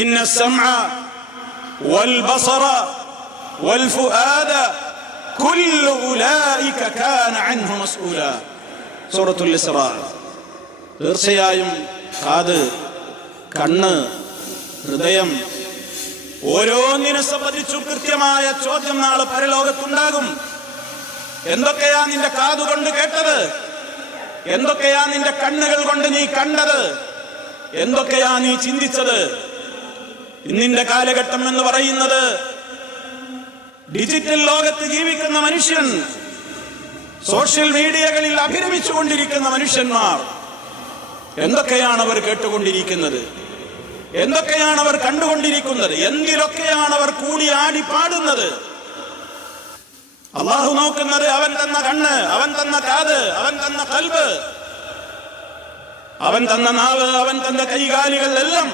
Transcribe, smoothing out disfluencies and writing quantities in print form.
ഇന്ന സമഅ വൽ ബസറ വൽ ഫുആദ കുല്ലു ഉലൈക കാന അൻഹു മസ്ഊല. സൂറത്തുൽ ഇസ്റാ. തീർച്ചയായും കാത്, കണ്ണ്, ഹൃദയം ഓരോന്നിനെ സംബന്ധിച്ചു കൃത്യമായ ചോദ്യം നാളെ പരലോകത്തുണ്ടാകും. എന്തൊക്കെയാ നിന്റെ കാതുകൊണ്ട് കേട്ടത്? എന്തൊക്കെയാ നിന്റെ കണ്ണുകൾ കൊണ്ട് നീ കണ്ടത്? എന്തൊക്കെയാ നീ ചിന്തിച്ചത്? ഇന്നിന്റെ കാലഘട്ടം എന്ന് പറയുന്നത് ഡിജിറ്റൽ ലോകത്ത് ജീവിക്കുന്ന മനുഷ്യൻ, സോഷ്യൽ മീഡിയകളിൽ അഭിരമിച്ചുകൊണ്ടിരിക്കുന്ന മനുഷ്യന്മാർ, എന്തൊക്കെയാണ് അവർ കേട്ടുകൊണ്ടിരിക്കുന്നത്? എന്തൊക്കെയാണ് അവർ കണ്ടുകൊണ്ടിരിക്കുന്നത്? എന്തിലൊക്കെയാണ് അവർ കൂടി ആടി പാടുന്നത്? അള്ളാഹു നോക്കുന്നത് അവൻ തന്ന കണ്ണ്, അവൻ തന്ന കാത്, അവൻ തന്ന ഖൽബ്, അവൻ തന്ന നാവ്, അവൻ തന്ന കൈകാലുകൾ എല്ലാം